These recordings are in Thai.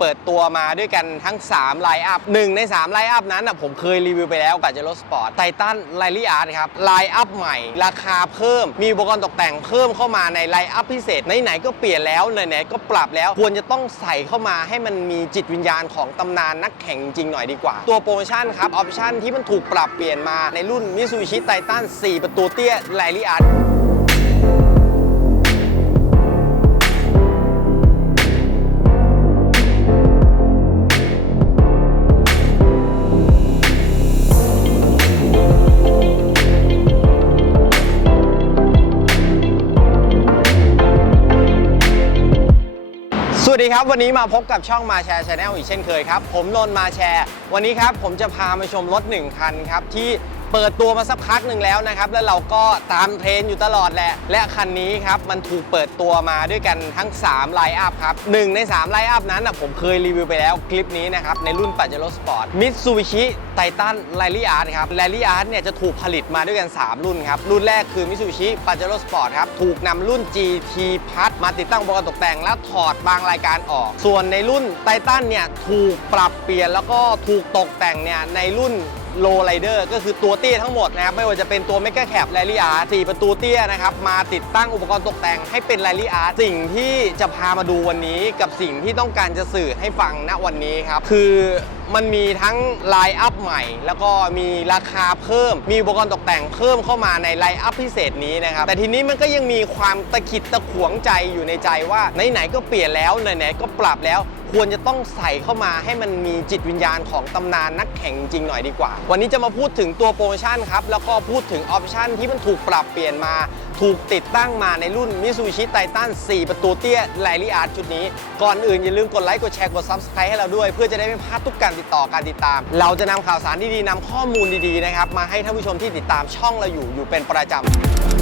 เปิดตัวมาด้วยกันทั้ง 3 ไลน์อัพหนึ่งใน 3 ไลน์อัพนั้นผมเคยรีวิวไปแล้วกับเจโรสปอร์ตไททันไลลี่อาร์ตครับ ไลน์อัพใหม่ ราคาเพิ่ม มีอุปกรณ์ตกแต่งเพิ่มเข้ามาในไลน์อัพพิเศษ ไหนๆก็เปลี่ยนแล้วไหนๆก็ปรับแล้ว ควรจะต้องใส่เข้ามาให้มันมีจิตวิญญาณของตำนานนักแข่งจริงหน่อยดีกว่า ตัวโปรโมชั่นครับ ออปชั่นที่มันถูกปรับเปลี่ยนมาในรุ่นมิ t ซูบิชิไททัน4ประตูเตี้ยไลลี่อาร์ต ดีครับ วันนี้มาพบกับช่องมาแชร์ชาแนลอีกเช่นเคยครับ ผมนนมาแชร์ วันนี้ครับผมจะพามาชมรถ 1 คันครับที่ เปิดตัวมาสักพักหนึ่งแล้วนะครับ แล้วเราก็ตามเทรนด์อยู่ตลอดแหละ และคันนี้ครับ มันถูกเปิดตัวมาด้วยกันทั้ง3ไลน์อัพครับหนึ่งใน3ไลน์อัพนั้นนะผมเคยรีวิวไปแล้วคลิปนี้นะครับ ในรุ่นปัจเจโรสปอร์ตมิตซูบิชิไททันไลลี่อาร์ตครับไลลี่อาร์ตเนี่ยจะถูกผลิตมาด้วยกัน 3 รุ่นครับ รุ่นแรกคือมิตซูบิชิปัจเจโรสปอร์ตครับถูกนำรุ่น GT พัดมาติดตั้งอุปกรณ์ตกแต่งและถอดบางรายการออก ส่วนในรุ่นไททันเนี่ยถูกปรับเปลี่ยนแล้วก็ถูกตกแต่งเนี่ยในรุ่น โลไ r เดอร์ก็คือตัวเตี้ยทั้งหมดนะครับ ไม่ว่าจะเป็นตัว m e g a Cap แ a ลี่อาร์สี่ประตูเตี้ยนะครับ มาติดตั้งอุปกรณ์ตกแต่งให้เป็น r รลี่อาร์สิ่งที่จะพามาดูวันนี้กับสิ่งที่ต้องการจะสื่อให้ฟังณวันนี้ครับ คือมันมีทั้งไลน์อัพใหม่ แล้วก็มีราคาเพิ่ม มีอุปกรณ์ตกแต่งเพิ่มเข้ามาในไลน์อัพพิเศษนี้นะครับ แต่ทีนี้มันก็ยังมีความตะขิดตะขวงใจอยู่ในใจว่าไหนๆก็เปลี่ยนแล้วไหนๆก็ปรับแล้ว ควรจะต้องใส่เข้ามาให้มันมีจิตวิญญาณของตำนานนักแข่งจริงหน่อยดีกว่า วันนี้จะมาพูดถึงตัวโปรโมชั่นครับ แล้วก็พูดถึงออปชั่นที่มันถูกปรับเปลี่ยนมา ถูกติดตั้งมาในรุ่นมิ t ซูบิชิไททัน4ประตูเตี้ยไลลี่อาร์ชุดนี้ ก่อนอื่นอย่าลืมกดไลค์กดแชร์กด Subscribe ให้เราด้วย เพื่อจะได้ไม่พลาดทุกการติดต่อการติดตาม เราจะนำข่าวสารดีๆนำข้อมูลดีๆนะครับมาให้ท่านผู้ชมที่ติดตามช่องเราอยู่อยู่เป็นประจำ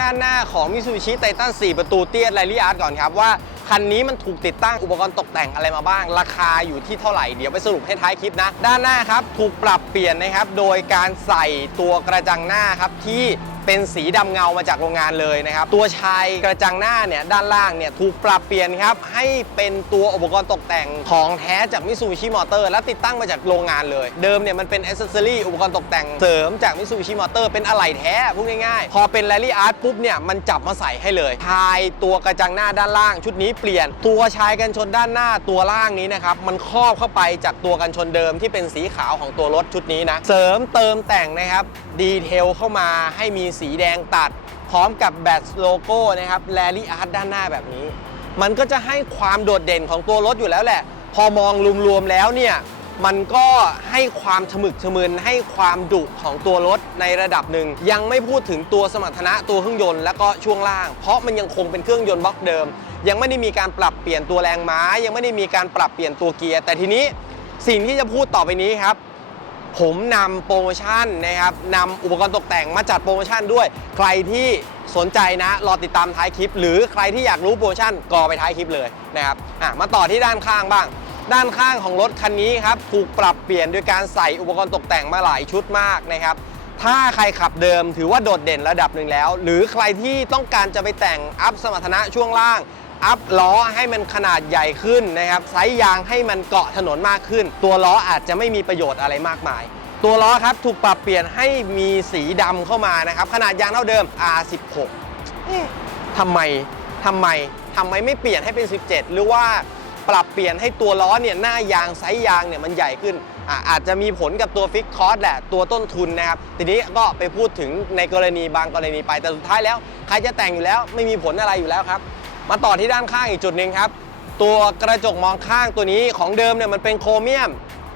ด้านหน้าของ Mitsubishi Titan 4 ประตูเตี้ยไรลี่อาร์ตก่อนครับว่าคันนี้มันถูกติดตั้งอุปกรณ์ตกแต่งอะไรมาบ้าง ราคาอยู่ที่เท่าไหร่ เดี๋ยวไปสรุปให้ท้ายคลิปนะ ด้านหน้าครับ ถูกปรับเปลี่ยนนะครับ โดยการใส่ตัวกระจังหน้าครับที่เป็นสีดำเงามาจากโรงงานเลยนะครับ ตัวชายกระจังหน้าเนี่ยด้านล่างเนี่ยถูกปรับเปลี่ยนครับ ให้เป็นตัวอุปกรณ์ตกแต่งของแท้จาก Mitsubishi Motor และติดตั้งมาจากโรงงานเลย เดิมเนี่ยมันเป็นอ c เซสซอรี่อุปกรณ์ตกแต่งเสริมจาก Mitsubishi Motor เป็นอะไหล่แท้พูดง่ายๆ พอเป็น Rally Art ปุ๊บเนี่ยมันจับมาใส่ให้เลยชายตัวกระจังหน้าด้านล่าง ชุดนี้เปลี่ยนตัวชายกันชนด้านหน้าตัวล่างนี้นะครับมันครอบเข้าไปจากตัวกันชนเดิมที่เป็นสีขาวของตัวรถชุดนี้นะเสริมเติมแต่งนะครับดีเทลเข้ามาให้มีสีแดงตัด พร้อมกับแบตโลโก้นะครับแ a ลี่อาร์ตด้านหน้าแบบนี้ มันก็จะให้ความโดดเด่นของตัวรถอยู่แล้วแหละ พอมองรวมๆแล้วเนี่ยมันก็ให้ความฉมึกฉมึนให้ความดุของตัวรถในระดับหนึ่ง ยังไม่พูดถึงตัวสมรรถนะตัวเครื่องยนต์แล้วก็ช่วงล่าง เพราะมันยังคงเป็นเครื่องยนต์บล็อกเดิม ยังไม่ได้มีการปรับเปลี่ยนตัวแรงม้า ยังไม่ได้มีการปรับเปลี่ยนตัวเกียร์แต่ทีนี้สิ่งที่จะพูดต่อไปนี้ครับ ผมนำโปรโมชั่นนะครับนำอุปกรณ์ตกแต่งมาจัดโปรโมชั่นด้วย ใครที่สนใจนะ รอติดตามท้ายคลิป หรือใครที่อยากรู้โปรโมชั่นก็ไปท้ายคลิปเลยนะครับอะมาต่อที่ด้านข้างบ้าง ด้านข้างของรถคันนี้ครับถูกปรับเปลี่ยนโดยการใส่อุปกรณ์ตกแต่งมาหลายชุดมากนะครับถ้าใครขับเดิมถือว่าโดดเด่นระดับหนึ่งแล้ว หรือใครที่ต้องการจะไปแต่งอัพสมรรถนะช่วงล่าง อัพล้อให้มันขนาดใหญ่ขึ้นนะครับไซส์ยางให้มันเกาะถนนมากขึ้น ตัวล้ออาจจะไม่มีประโยชน์อะไรมากมาย ตัวล้อครับถูกปรับเปลี่ยนให้มีสีดำเข้ามานะครับ ขนาดยางเท่าเดิม R16 เอ๊ะทำไมทำไมทำไมไม่เปลี่ยนให้เป็น 17 หรือว่าปรับเปลี่ยนให้ตัวล้อเนี่ยหน้ายางไซส์ยางเนี่ยมันใหญ่ขึ้นออาจจะมีผลกับตัวฟิกคอร์สแหละตัวต้นทุนนะครับ ทีนี้ก็ไปพูดถึงในกรณีบางกรณีไปแต่สุดท้ายแล้ว ใครจะแต่งอยู่แล้วไม่มีผลอะไรอยู่แล้วครับ มาต่อที่ด้านข้างอีกจุดหนึ่งครับ ตัวกระจกมองข้างตัวนี้ของเดิมเนี่ยมันเป็นโครเมียม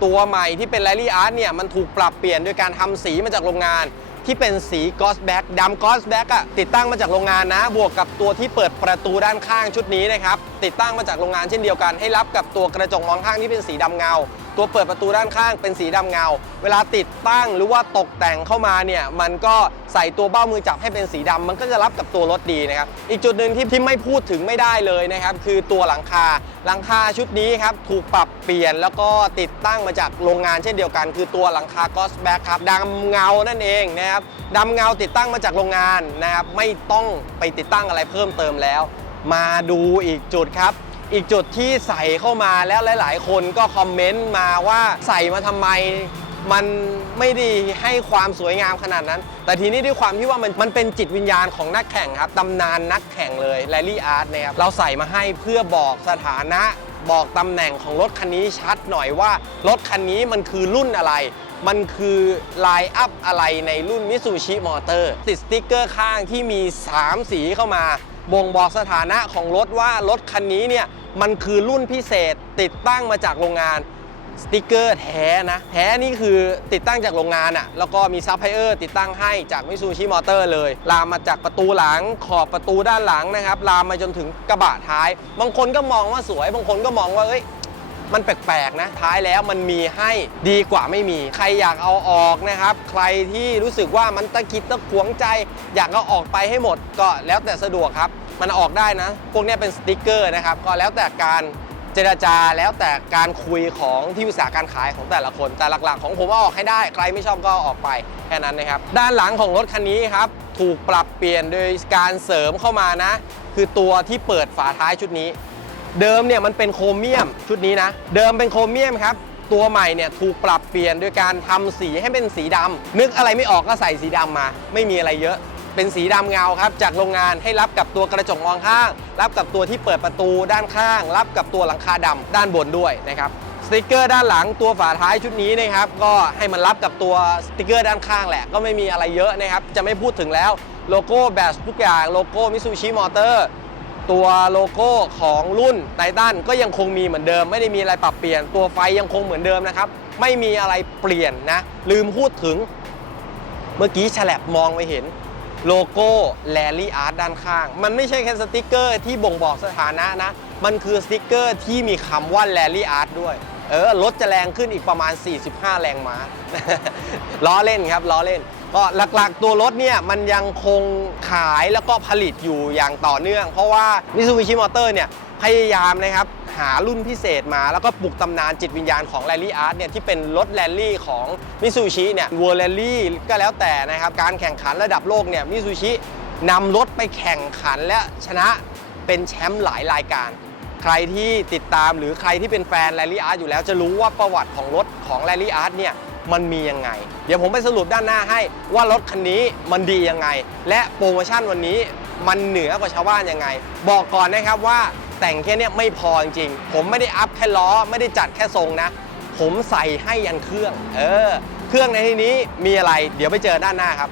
ตัวใหม่ที่เป็นไลลี่อาร์ตเนี่ยมันถูกปรับเปลี่ยนโดยการทำสีมาจากโรงงาน ที่เป็นสีกอสแบ็กดำกอสแบ็กอะติดตั้งมาจากโรงงานนะ บวกกับตัวที่เปิดประตูด้านข้างชุดนี้นะครับ ติดตั้งมาจากโรงงานเช่นเดียวกันให้รับกับตัวกระจกมองข้างที่เป็นสีดำเงา ตัวเปิดประตูด้านข้างเป็นสีดำเงา เวลาติดตั้งหรือว่าตกแต่งเข้ามาเนี่ยมันก็ใส่ตัวเบ้ามือจับให้เป็นสีดำมันก็จะรับกับตัวรถดีนะครับอีกจุดหนึ่งที่ที่ไม่พูดถึงไม่ได้เลยนะครับคือตัวหลังคาหลังคาชุดนี้ครับถูกปรับเปลี่ยนแล้วก็ติดตั้งมาจากโรงงานเช่นเดียวกัน คือตัวหลังคากอสแบ็กครับดำเงานั่นเองนะนะครับดำเงาติดตั้งมาจากโรงงานนะครับไม่ต้องไปติดตั้งอะไรเพิ่มเติมแล้ว มาดูอีกจุดครับอีกจุดที่ใส่เข้ามาแล้วหลาย ๆ คนก็คอมเมนต์มาว่าใส่มาทำไมมันไม่ดีให้ความสวยงามขนาดนั้น แต่ทีนี้ด้วยความที่ว่ามันมันเป็นจิตวิญญาณของนักแข่งครับตำนานนักแข่งเลยแรลลี่อาร์ตนะครับเราใส่มาให้เพื่อบอกสถานะบอกตำแหน่งของรถคันนี้ชัดหน่อยว่า รถคันนี้มันคือรุ่นอะไร มันคือไลน์อัพอะไรในรุ่นมิซูชิมอเตอร์ติดสติ๊กเกอร์ข้างที่มี 3 สีเข้ามา บ่งบอกสถานะของรถว่ารถคันนี้เนี่ย มันคือรุ่นพิเศษติดตั้งมาจากโรงงานสติกเกอร์แท้นะ แท้นี่คือติดตั้งจากโรงงานอะ่ะแล้วก็มีซัพพลายเออร์ติดตั้งให้จากมิซูชิมอเตอร์เลย ลามมาจากประตูหลังขอบประตูด้านหลังนะครับ ลามมาจนถึงกระบะท้าย บางคนก็มองว่าสวย บางคนก็มองว่าเอ้ย มันแปลกๆนะท้ายแล้วมันมีให้ดีกว่าไม่มี ใครอยากเอาออกนะครับ ใครที่รู้สึกว่ามันตะกิดตะขวงใจ อยากเอาออกไปให้หมดก็แล้วแต่สะดวกครับ มันออกได้นะ พวกนี้เป็นสติกเกอร์นะครับ ก็แล้วแต่การเจรจาแล้วแต่การคุยของที่วิสาหการขายของแต่ละคน แต่หลักๆ ของผมว่าออกให้ได้ ใครไม่ชอบก็ออกไปแค่นั้นนะครับ ด้านหลังของรถคันนี้ครับ ถูกปรับเปลี่ยนโดยการเสริมเข้ามานะ คือตัวที่เปิดฝาท้ายชุดนี้ เดิมเนี่ยมันเป็นโครเมียมชุดนี้นะ เดิมเป็นโครเมียมครับ ตัวใหม่เนี่ยถูกปรับเปลี่ยนโดยการทำสีให้เป็นสีดำนึกอะไรไม่ออกก็ใส่สีดำมา ไม่มีอะไรเยอะ เป็นสีดำเงาครับ จากโรงงานให้รับกับตัวกระจกมองข้าง รับกับตัวที่เปิดประตูด้านข้าง รับกับตัวหลังคาดำด้านบนด้วยนะครับสติกเกอร์ด้านหลังตัวฝาท้ายชุดนี้นะครับก็ให้มันรับกับตัวสติกเกอร์ด้านข้างแหละ ก็ไม่มีอะไรเยอะนะครับ จะไม่พูดถึงแล้วโลโก้แบชทุกอย่างโลโก้มิซูชิมอเตอร์ ตัวโลโก้ของรุ่นไททันก็ยังคงมีเหมือนเดิม ไม่ได้มีอะไรปรับเปลี่ยน ตัวไฟยังคงเหมือนเดิมนะครับ ไม่มีอะไรเปลี่ยนนะ ลืมพูดถึง เมื่อกี้ฉลับมองไปเห็นโลโก้แ a ลี่อาร์ตด้านข้าง มันไม่ใช่แค่สติกเกอร์ที่บ่งบอกสถานะนะ มันคือสติกเกอร์ที่มีคำว่าแ a ลี่อาร์ตด้วย เออรถจะแรงขึ้นอีกประมาณ 45 แรงม้าล้อเล่นครับล้อเล่น ก็หลักๆ ตัวรถเนี่ยมันยังคงขายแล้วก็ผลิตอยู่อย่างต่อเนื่อง เพราะว่า Mitsubishi Motor เนี่ยพยายามนะครับหารุ่นพิเศษมาแล้วก็ปลุกตำนานจิตวิญญาณของ Rally Art เนี่ยที่เป็นรถแรลลี่ของ Mitsubishi เนี่ย World Rally ก็แล้วแต่นะครับ การแข่งขันระดับโลกเนี่ย Mitsubishi นำรถไปแข่งขันและชนะเป็นแชมป์หลายรายการ ใครที่ติดตามหรือใครที่เป็นแฟน Rally Art อยู่แล้วจะรู้ว่าประวัติของรถของ Rally Art เนี่ยมันมียังไง เดี๋ยวผมไปสรุปด้านหน้าให้ว่ารถคันนี้มันดียังไง และโปรโมชั่นวันนี้มันเหนือกว่าชาวบ้านยังไง บอกก่อนนะครับว่าแต่งแค่เนี้ยไม่พอจริงๆผมไม่ได้อัพแค่ล้อไม่ได้จัดแค่ทรงนะ ผมใส่ให้ยันเครื่อง เออ เครื่องในที่นี้มีอะไร เดี๋ยวไปเจอด้านหน้าครับ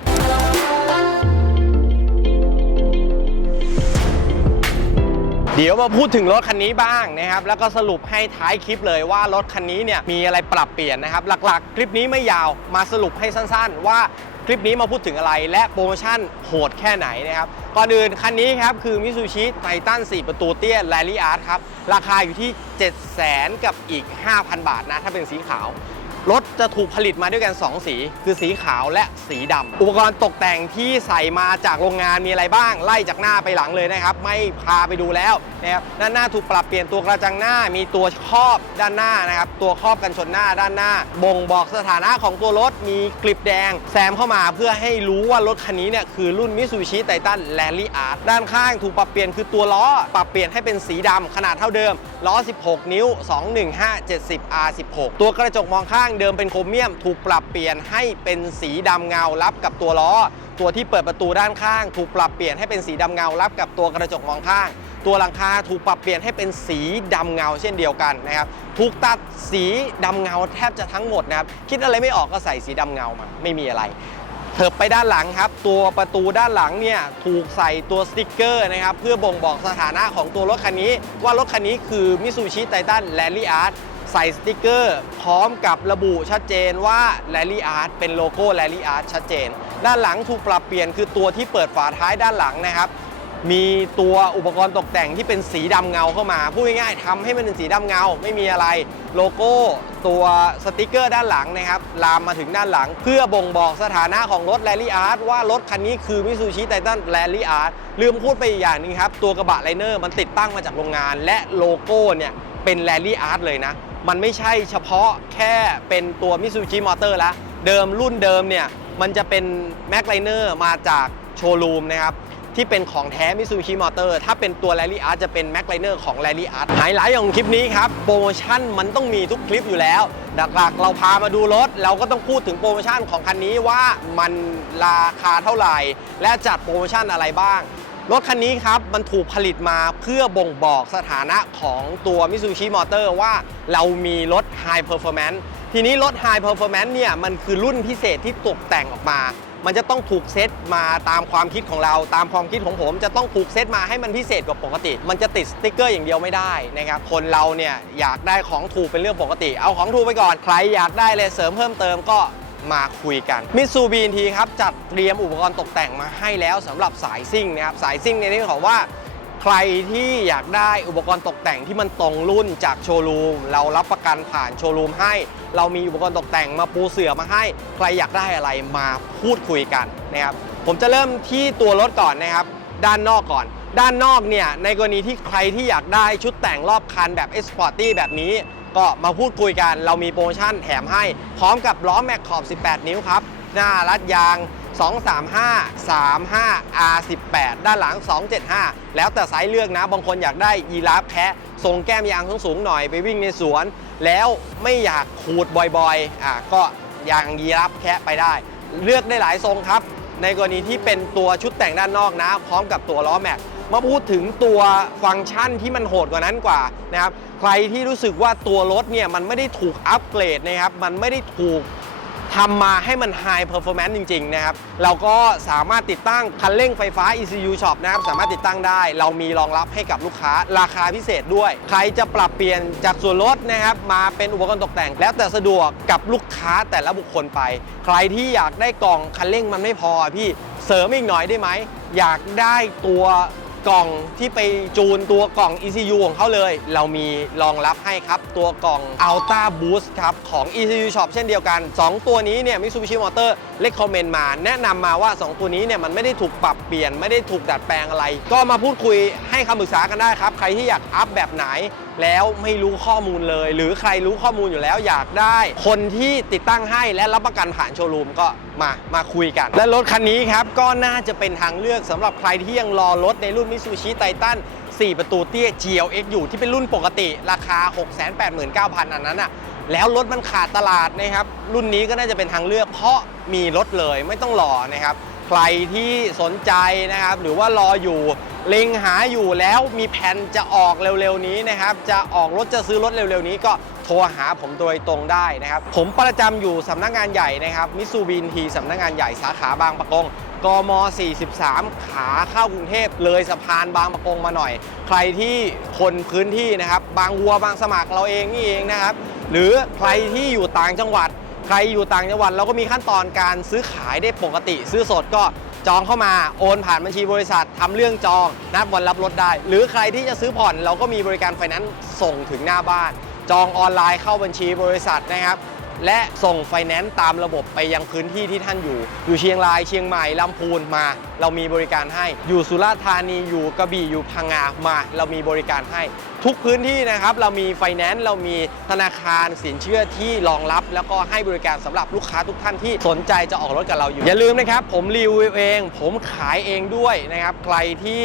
เดี๋ยวมาพูดถึงรถคันนี้บ้างนะครับแล้วก็สรุปให้ท้ายคลิปเลยว่ารถคันนี้เนี่ยมีอะไรปรับเปลี่ยนนะครับหลักๆ คลิปนี้ไม่ยาวมาสรุปให้สั้นๆ ว่าคลิปนี้มาพูดถึงอะไรและโปรโมชั่นโหดแค่ไหนนะครับก่อนอื่นคันนี้ครับคือ Mitsubishi Titan 4ประตูเตี้ย Rally Art ครับราคาอยู่ที่7 0 0 0 0 0กับอีก 5,000 บาทนะถ้าเป็นสีขาว รถจะถูกผลิตมาด้วยกัน 2 สี คือสีขาวและสีดำอุปกรณ์ตกแต่งที่ใส่มาจากโรงงานมีอะไรบ้าง ไล่จากหน้าไปหลังเลยนะครับ ไม่พาไปดูแล้วนะครับด้านหน้าถูกปรับเปลี่ยนตัวกระจังหน้า มีตัวครอบด้านหน้านะครับ ตัวครอบกันชนหน้าด้านหน้า บ่งบอกสถานะของตัวรถ มีกลิปแดง แซมเข้ามาเพื่อให้รู้ว่ารถคันนี้เนี่ยคือรุ่น Mitsubishi Titan Rally Art ด้านข้างถูกปรับเปลี่ยนคือตัวล้อ ปรับเปลี่ยนให้เป็นสีดำขนาดเท่าเดิมล้อ 16 นิ้ว 215 70 R16 ตัวกระจกมองข้างเดิมเป็นโครเมียม ถูกปรับเปลี่ยนให้เป็นสีดำเงารับกับตัวล้อ ตัวที่เปิดประตูด้านข้าง ถูกปรับเปลี่ยนให้เป็นสีดำเงารับกับตัวกระจกมองข้าง ตัวหลังคาถูกปรับเปลี่ยนให้เป็นสีดำเงาเช่นเดียวกันนะครับถูกตัดสีดำเงาแทบจะทั้งหมดนะครับคิดอะไรไม่ออกก็ใส่สีดำเงามาไม่มีอะไรเถิบไปด้านหลังครับ ตัวประตูด้านหลังเนี่ยถูกใส่ตัวสติกเกอร์นะครับ เพื่อบ่งบอกสถานะของตัวรถคันนี้ ว่ารถคันนี้คือ Mitsubishi Titan Rally Art ใส่สติกเกอร์ พร้อมกับระบุชัดเจนว่า Rally Art เป็นโลโก้ Rally Art ชัดเจน ด้านหลังถูกปรับเปลี่ยนคือตัวที่เปิดฝาท้ายด้านหลังนะครับ มีตัวอุปกรณ์ตกแต่งที่เป็นสีดำเงาเข้ามา พูดง่ายๆทำให้มันเป็นสีดำเงา ไม่มีอะไรโลโก้ตัวสติกเกอร์ด้านหลังนะครับลามมาถึงด้านหลัง เพื่อบ่งบอกสถานะของรถ Rally Art ว่ารถคันนี้คือ Mitsubishi Titan Rally Art ลืมพูดไปอีกอย่างหนึงครับ ตัวกระบะไลเนอร์มันติดตั้งมาจากโรงงาน และโลโก้เนี่ยเป็น Rally Art เลยนะ มันไม่ใช่เฉพาะแค่เป็นตัว Mitsubishi Motor แล้ว เดิมรุ่นเดิมเนี่ย มันจะเป็นแม็กไลเนอร์มาจากโชว์รูมนะครับ ที่เป็นของแท้ Mitsubishi Motor ถ้าเป็นตัว Rally Art จะเป็นแม็กไลเนอร์ของ Rally Art ไฮไลท์ของคลิปนี้ครับ โปรโมชั่นมันต้องมีทุกคลิปอยู่แล้วหลักๆเราพามาดูรถ เราก็ต้องพูดถึงโปรโมชั่นของคันนี้ว่ามันราคาเท่าไหร่ และจัดโปรโมชั่นอะไรบ้าง รถคันนี้ครับมันถูกผลิตมาเพื่อบ่งบอกสถานะของตัว Mitsubishi Motor ว่าเรามีรถ High Performance ทีนี้รถ High Performance เนี่ยมันคือรุ่นพิเศษที่ตกแต่งออกมา มันจะต้องถูกเซตมาตามความคิดของเรา ตามความคิดของผม จะต้องถูกเซตมาให้มันพิเศษกว่าปกติ มันจะติดสติ๊กเกอร์อย่างเดียวไม่ได้นะครับคนเราเนี่ยอยากได้ของถูกเป็นเรื่องปกติ เอาของถูกไปก่อนใครอยากได้เลยเสริมเพิ่มเติมก็ มาคุยกันมิ t ซูบีนทีครับจัดเตรียมอุปกรณ์ตกแต่งมาให้แล้วสำหรับสายซิ่งนะครับสายซิ่งในนี้ของว่า ใครที่อยากได้อุปกรณ์ตกแต่งที่มันตรงรุ่นจากโชว์รูมเรารับประกันผ่านโชว์รูมให้ เรามีอุปกรณ์ตกแต่งมาปูเสื่อมาให้ ใครอยากได้อะไรมาพูดคุยกันนะครับผมจะเริ่มที่ตัวรถก่อนนะครับ ด้านนอกก่อน ด้านนอกเนี่ยในกรณีที่ใครที่อยากได้ชุดแต่งรอบคันแบบ e x p o r t y แบบนี้ ก็มาพูดคุยกัน เรามีโปรโมชั่นแถมให้ พร้อมกับล้อแม็กขอบ 18 นิ้วครับ หน้ารัดยาง 235 35 R18 ด้านหลัง 275 แล้วแต่ไซส์เลือกนะ บางคนอยากได้ยีราฟแคะทรงแก้มยางสูงๆหน่อยไปวิ่งในสวน แล้วไม่อยากขูดบ่อยๆอะก็ยางยีราฟแคะไปได้ เลือกได้หลายทรงครับ ในกรณีที่เป็นตัวชุดแต่งด้านนอกนะ พร้อมกับตัวล้อแม็ก มาพูดถึงตัวฟังก์ชันที่มันโหดกว่านั้นกว่านะครับใครที่รู้สึกว่าตัวรถเนี่ยมันไม่ได้ถูกอัปเกรดนะครับมันไม่ได้ถูกทำมาให้มัน High Performance จริง ๆ นะครับ เราก็สามารถติดตั้งคันเร่งไฟฟ้า ECU Shop นะครับ สามารถติดตั้งได้ เรามีรองรับให้กับลูกค้าราคาพิเศษด้วย ใครจะปรับเปลี่ยนจากส่วนลดนะครับ มาเป็นอุปกรณ์ตกแต่ง แล้วแต่สะดวกกับลูกค้าแต่ละบุคคลไป ใครที่อยากได้กล่องคันเร่งมันไม่พอพี่เสริมอีกหน่อยได้ไหมอยากได้ตัว กล่องที่ไปจูนตัวกล่อง ECU ของเขาเลย เรามีรองรับให้ครับ ตัวกล่อง Ultra Boost ครับ ของ ECU Shop เช่นเดียวกัน 2 ตัวนี้เนี่ย Mitsubishi Motor เล c กคอมเมนต์มา แนะนำมาว่า 2 ตัวนี้เนี่ย มันไม่ได้ถูกปรับเปลี่ยน ไม่ได้ถูกดัดแปลงอะไร ก็มาพูดคุยให้คำปรึกษากันได้ครับ ใครที่อยากอัพแบบไหนแล้วไม่รู้ข้อมูลเลย หรือใครรู้ข้อมูลอยู่แล้วอยากได้ คนที่ติดตั้งให้และรับประกันผ่านโชว์รูมก็มามาคุยกัน และรถคันนี้ครับ ก็น่าจะเป็นทางเลือกสำหรับใครที่ยังรอรถในรุ่น Mitsubishi Titan 4ประตูเตี้ย GLX อยู่ที่เป็นรุ่นปกติราคา 689,000 อันนั้นอะแล้วรถมันขาดตลาดนะครับ รุ่นนี้ก็น่าจะเป็นทางเลือกเพราะมีรถเลยไม่ต้องรอนะครับ ใครที่สนใจนะครับ หรือว่ารออยู่ เล็งหาอยู่แล้วมีแผนจะออกเร็วๆนี้นะครับ จะออกรถจะซื้อรถเร็วๆนี้ก็โทรหาผมโดยตรงได้นะครับ ผมประจำอยู่สำนักงานใหญ่นะครับมิสูบินทีสำนักงานใหญ่สาขาบางปะกงกม 43 ขาเข้ากรุงเทพเลยสะพานบางปะกงมาหน่อย ใครที่คนพื้นที่นะครับ บางวัวบางสมัครเราเองนี่เองนะครับ หรือใครที่อยู่ต่างจังหวัด ใครอยู่ต่างจังหวัดเราก็มีขั้นตอนการซื้อขายได้ปกติ ซื้อสดก็ จองเข้ามาโอนผ่านบัญชีบริษัททำเรื่องจองนัดวันรับรถได้ หรือใครที่จะซื้อผ่อนเราก็มีบริการไฟแนนซ์ส่งถึงหน้าบ้าน จองออนไลน์เข้าบัญชีบริษัทนะครับ และส่งไฟแนนซ์ตามระบบไปยังพื้นที่ที่ท่านอยู่ อยู่เชียงรายเชียงใหม่ลำพูนมา เรามีบริการให้ อยู่สุราษฎร์ธานีอยู่กระบี่อยู่พังงามา เรามีบริการให้ ทุกพื้นที่นะครับ เรามีไฟแนนซ์เรามีธนาคารสินเชื่อที่รองรับ แล้วก็ให้บริการสำหรับลูกค้าทุกท่านที่สนใจจะออกรถกับเราอยู่อย่าลืมนะครับผมรีวิวเอง ผมขายเองด้วยนะครับใครที่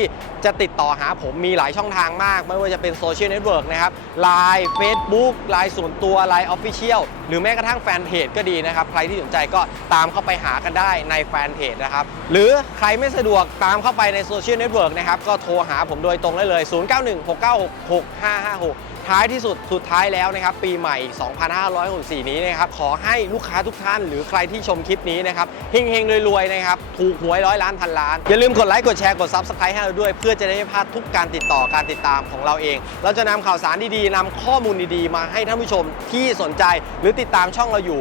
จะติดต่อหาผมมีหลายช่องทางมาก ไม่ว่าจะเป็นโซเชียลเน็ตเวิร์กนะครับ Line Facebook Line ส่วนตัว Line Official หรือแม้กระทั่งแฟนเพจก็ดีนะครับ ใครที่สนใจก็ตามเข้าไปหากันได้ในแฟนเพจนะครับ หรือใครไม่สะดวกตามเข้าไปในโซเชียลเน็ตเวิร์กนะครับ ก็โทรหาผมโดยตรงได้เลย 0916966556 ท้ายที่สุดสุดท้ายแล้วนะครับ ปีใหม่ 2564 นี้นะครับ ขอให้ลูกค้าทุกท่าน หรือใครที่ชมคลิปนี้นะครับเฮงๆรวยๆนะครับ ถูกหวยร้อยล้านพันล้าน อย่าลืมกดไลค์ กดแชร์กด Subscribe ให้เราด้วย เพื่อจะได้ไม่พลาดทุกการติดต่อการติดตามของเราเอง เราจะนำข่าวสารดีๆนำข้อมูลดีๆ มาให้ท่านผู้ชมที่สนใจ หรือติดตามช่องเราอยู่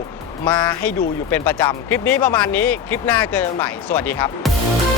มาให้ดูอยู่เป็นประจำคลิปนี้ประมาณนี้คลิปหน้าเกันใหม่ สวัสดีครับ